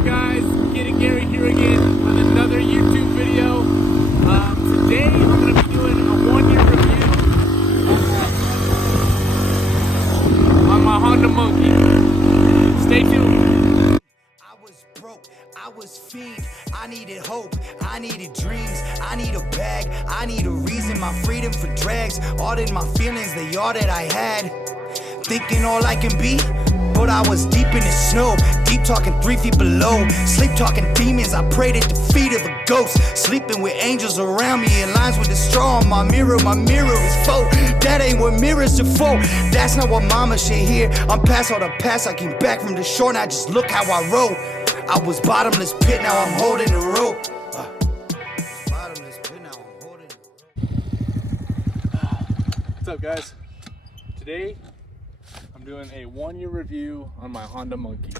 up, guys? Getting Gary here again with another YouTube video. Today I'm going to be doing a 1-year review on my Honda Monkey. Stay tuned. I was broke, I was fiend, I needed hope, I needed dreams, I need a bag, I need a reason, my freedom for drags, all in my feelings, they all that I had, thinking all I can be, but I was deep in the snow, deep talking 3 feet below, sleep talking demons, I prayed at the feet of a ghost, sleeping with angels around me, in lines with the straw on my mirror is faux, that ain't what mirrors are for, that's not what mama should hear, I'm past all the past, I came back from the shore, now just look how I roll, I was bottomless pit, now I'm holding the rope. Bottomless pit, now I'm holding the rope. What's up, guys? Today I'm doing a 1-year review on my Honda Monkey.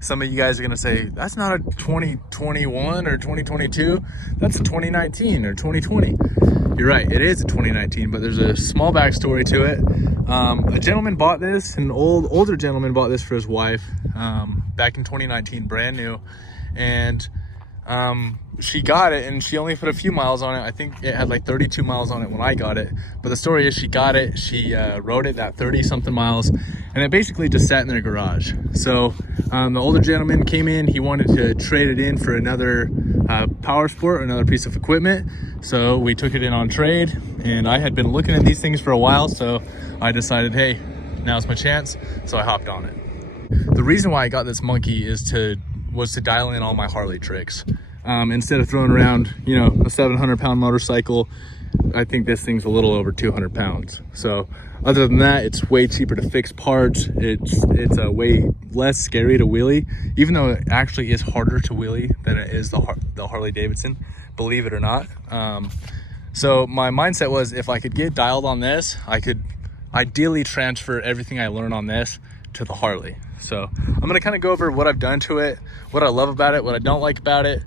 Some of you guys are gonna say, that's not a 2021 or 2022, that's a 2019 or 2020. You're right, it is a 2019, but there's a small backstory to it. A gentleman bought this, an older gentleman bought this for his wife back in 2019, brand new, and she got it and she only put a few miles on it. I think it had like 32 miles on it when I got it, but the story is she got it, she rode it that 30 something miles, and it basically just sat in their garage. So the older gentleman came in, he wanted to trade it in for another power sport, another piece of equipment, so we took it in on trade, and I had been looking at these things for a while, so I decided, hey, now's my chance, so I hopped on it. The reason why I got this Monkey was to dial in all my Harley tricks. Instead of throwing around, you know, a 700-pound motorcycle, I think this thing's a little over 200 pounds. So other than that, it's way cheaper to fix parts. It's way less scary to wheelie, even though it actually is harder to wheelie than it is the Harley Davidson, believe it or not. So my mindset was, if I could get dialed on this, I could ideally transfer everything I learned on this to the Harley. So I'm gonna kind of go over what I've done to it, what I love about it, what I don't like about it.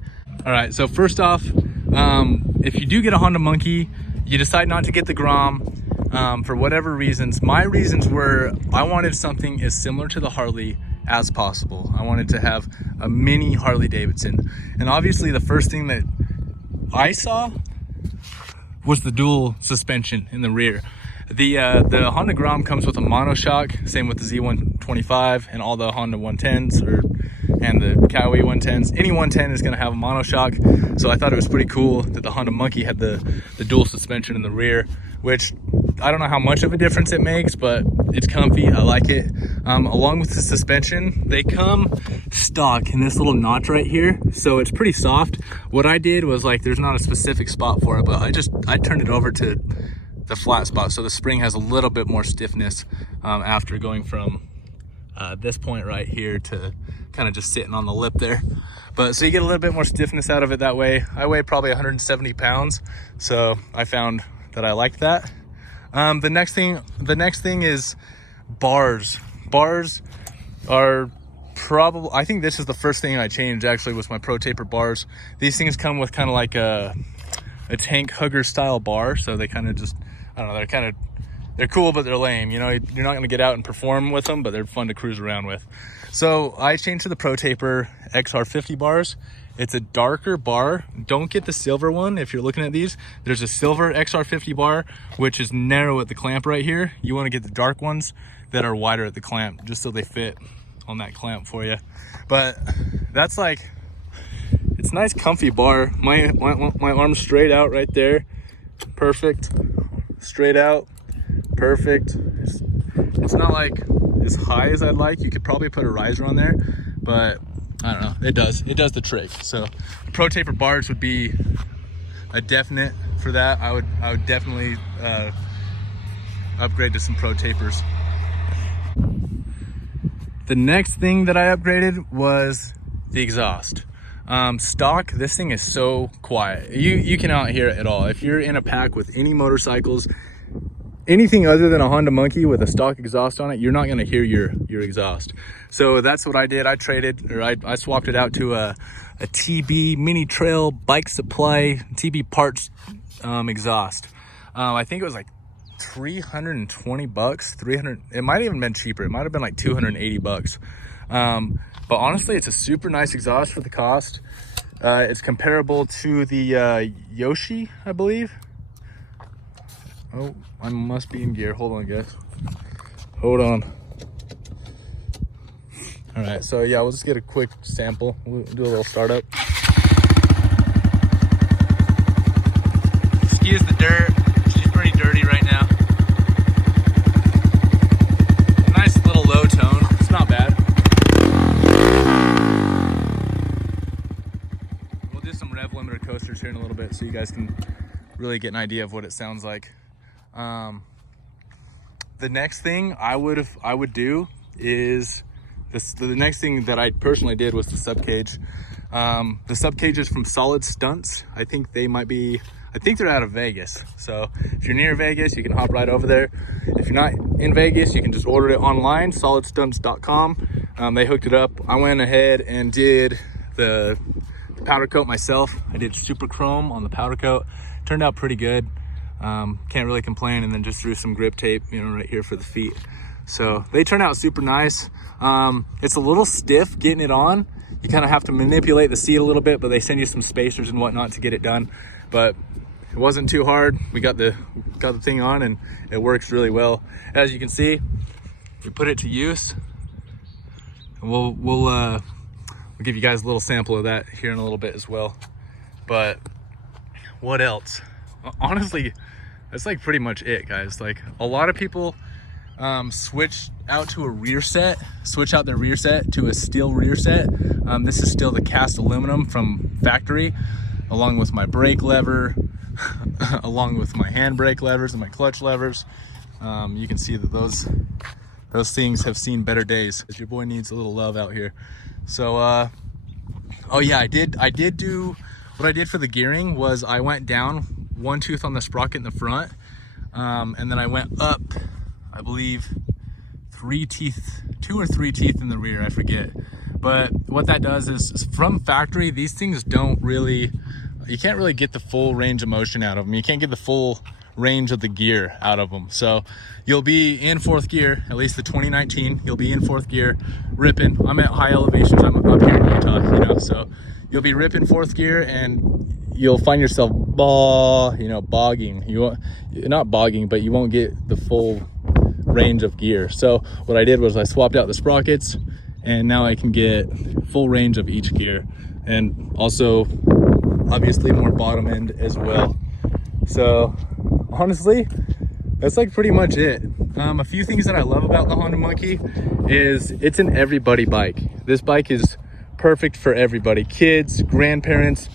All right, so first off, if you do get a Honda Monkey, you decide not to get the Grom for whatever reasons. My reasons were, I wanted something as similar to the Harley as possible. I wanted to have a mini Harley Davidson. And obviously the first thing that I saw was the dual suspension in the rear. The Honda Grom comes with a monoshock, same with the Z125 and all the Honda 110s and the Cowie 110s. Any 110 is going to have a monoshock, so I thought it was pretty cool that the Honda Monkey had the dual suspension in the rear, which I don't know how much of a difference it makes, but it's comfy, I like it. Along with the suspension, they come stock in this little notch right here, so it's pretty soft. What I did was, like, there's not a specific spot for it, but I turned it over to the flat spot, so the spring has a little bit more stiffness after going from this point right here to kind of just sitting on the lip there. But so you get a little bit more stiffness out of it that way. I weigh probably 170 pounds, so I found that I liked that. The next thing is bars. Bars are probably, I think this is the first thing I changed actually, was my Pro Taper bars. These things come with kind of like a tank hugger style bar, so they kind of just, I don't know, they're cool, but they're lame. You know, you're not going to get out and perform with them, but they're fun to cruise around with. So I changed to the Pro Taper XR50 bars. It's a darker bar. Don't get the silver one if you're looking at these. There's a silver XR50 bar, which is narrow at the clamp right here. You want to get the dark ones that are wider at the clamp, just so they fit on that clamp for you. But that's like, it's a nice comfy bar. My arm's straight out right there. Perfect. Straight out. Perfect. It's not like as high as I'd like. You could probably put a riser on there, but I don't know. It does the trick. So Pro Taper bars would be a definite for that. I would definitely upgrade to some Pro Tapers. The next thing that I upgraded was the exhaust. Stock, this thing is so quiet. You cannot hear it at all. If you're in a pack with any motorcycles, anything other than a Honda Monkey with a stock exhaust on it, you're not going to hear your exhaust. So that's what I did. I swapped it out to a TB Mini Trail Bike Supply TB Parts exhaust. I think it was like 320 bucks, 300, it might have even been cheaper. It might have been like 280 bucks. But honestly, it's a super nice exhaust for the cost. It's comparable to the Yoshi, I believe. Oh, I must be in gear. Hold on, guys. Hold on. All right, so yeah, we'll just get a quick sample. We'll do a little startup. Excuse the dirt. She's pretty dirty right now. Nice little low tone. It's not bad. We'll do some rev limiter coasters here in a little bit so you guys can really get an idea of what it sounds like. The next thing I would do is this. The next thing that I personally did was the sub cage. The sub cage is from Solid Stunts. I think they're out of Vegas. So if you're near Vegas, you can hop right over there. If you're not in Vegas, you can just order it online, solidstunts.com. They hooked it up. I went ahead and did the powder coat myself. I did super chrome on the powder coat. Turned out pretty good. Can't really complain. And then just threw some grip tape, right here for the feet. So they turn out super nice. It's a little stiff getting it on. You kind of have to manipulate the seat a little bit, but they send you some spacers and whatnot to get it done. But it wasn't too hard. We got the thing on and it works really well. As you can see, we put it to use. And we'll give you guys a little sample of that here in a little bit as well. But what else? Honestly, that's like pretty much it, guys. Like a lot of people switch out their rear set to a steel rear set. This is still the cast aluminum from factory, along with my brake lever, along with my handbrake levers and my clutch levers. You can see that those things have seen better days. Your boy needs a little love out here. So oh yeah, I did do what I did for the gearing was I went down one tooth on the sprocket in the front, and then I went up, I believe 2 or 3 teeth in the rear, I forget. But what that does is from factory, these things you can't really get the full range of motion out of them. You can't get the full range of the gear out of them. So you'll be in 4th gear, at least the 2019, you'll be in 4th gear ripping. I'm at high elevations, I'm up here in Utah, so you'll be ripping 4th gear and you'll find yourself bogging. Not bogging, but you won't get the full range of gear. So what I did was I swapped out the sprockets and now I can get full range of each gear, and also obviously more bottom end as well. So honestly, that's like pretty much it. A few things that I love about the Honda Monkey is it's an everybody bike. This bike is perfect for everybody: kids, grandparents,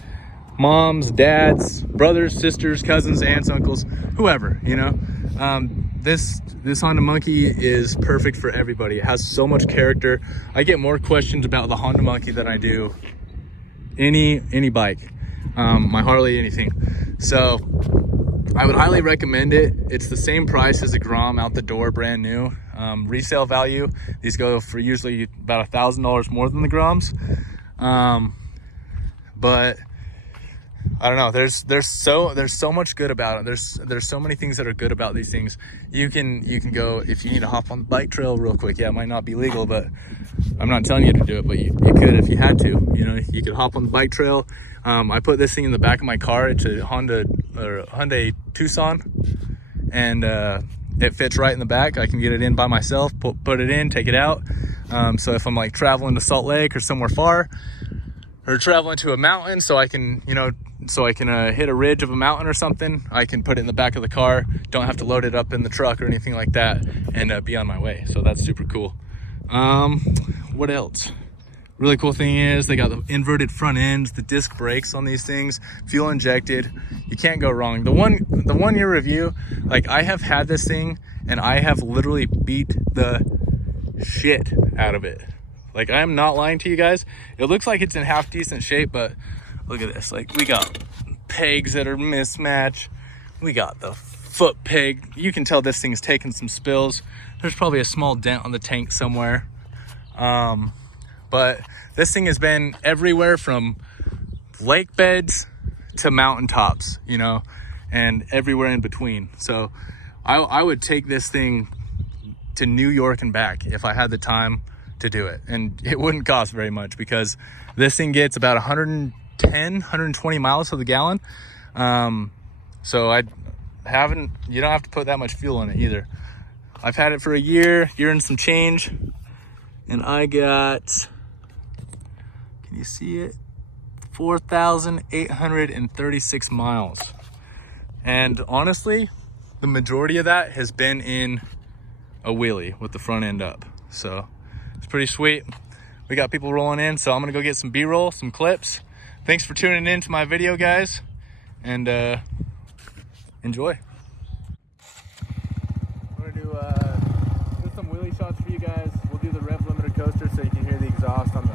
moms, dads, brothers, sisters, cousins, aunts, uncles, whoever, This Honda Monkey is perfect for everybody. It has so much character. I get more questions about the Honda Monkey than I do any bike, my Harley, anything. So I would highly recommend it. It's the same price as a Grom out the door, brand new. Resale value, these go for usually about $1,000 more than the Groms. But I don't know, there's so much good about it. There's so many things that are good about these things. You can go, if you need to hop on the bike trail real quick. Yeah, it might not be legal, but I'm not telling you to do it, but you could if you had to. You could hop on the bike trail. I put this thing in the back of my car. It's a Hyundai Tucson, and it fits right in the back. I can get it in by myself, put it in, take it out. So if I'm like traveling to Salt Lake or somewhere far, or traveling to a mountain, so I can hit a ridge of a mountain or something, I can put it in the back of the car, don't have to load it up in the truck or anything like that, and be on my way. So that's super cool. What else? Really cool thing is they got the inverted front ends, the disc brakes on these things, fuel injected. You can't go wrong. The 1 year review, like I have had this thing and I have literally beat the shit out of it. Like, I am not lying to you guys. It looks like it's in half decent shape, but look at this. Like, we got pegs that are mismatched. We got the foot peg. You can tell this thing's taken some spills. There's probably a small dent on the tank somewhere. But this thing has been everywhere from lake beds to mountaintops, and everywhere in between. So I would take this thing to New York and back if I had the time to do it, and it wouldn't cost very much because this thing gets about 120 miles to the gallon. So you don't have to put that much fuel in it either. I've had it for a year and some change, and I got, can you see it? 4,836 miles. And honestly, the majority of that has been in a wheelie with the front end up. So it's pretty sweet. We got people rolling in, so I'm gonna go get some B-roll, some clips. Thanks for tuning in to my video, guys, and enjoy. I'm gonna do some wheelie shots for you guys. We'll do the rev limiter coaster so you can hear the exhaust on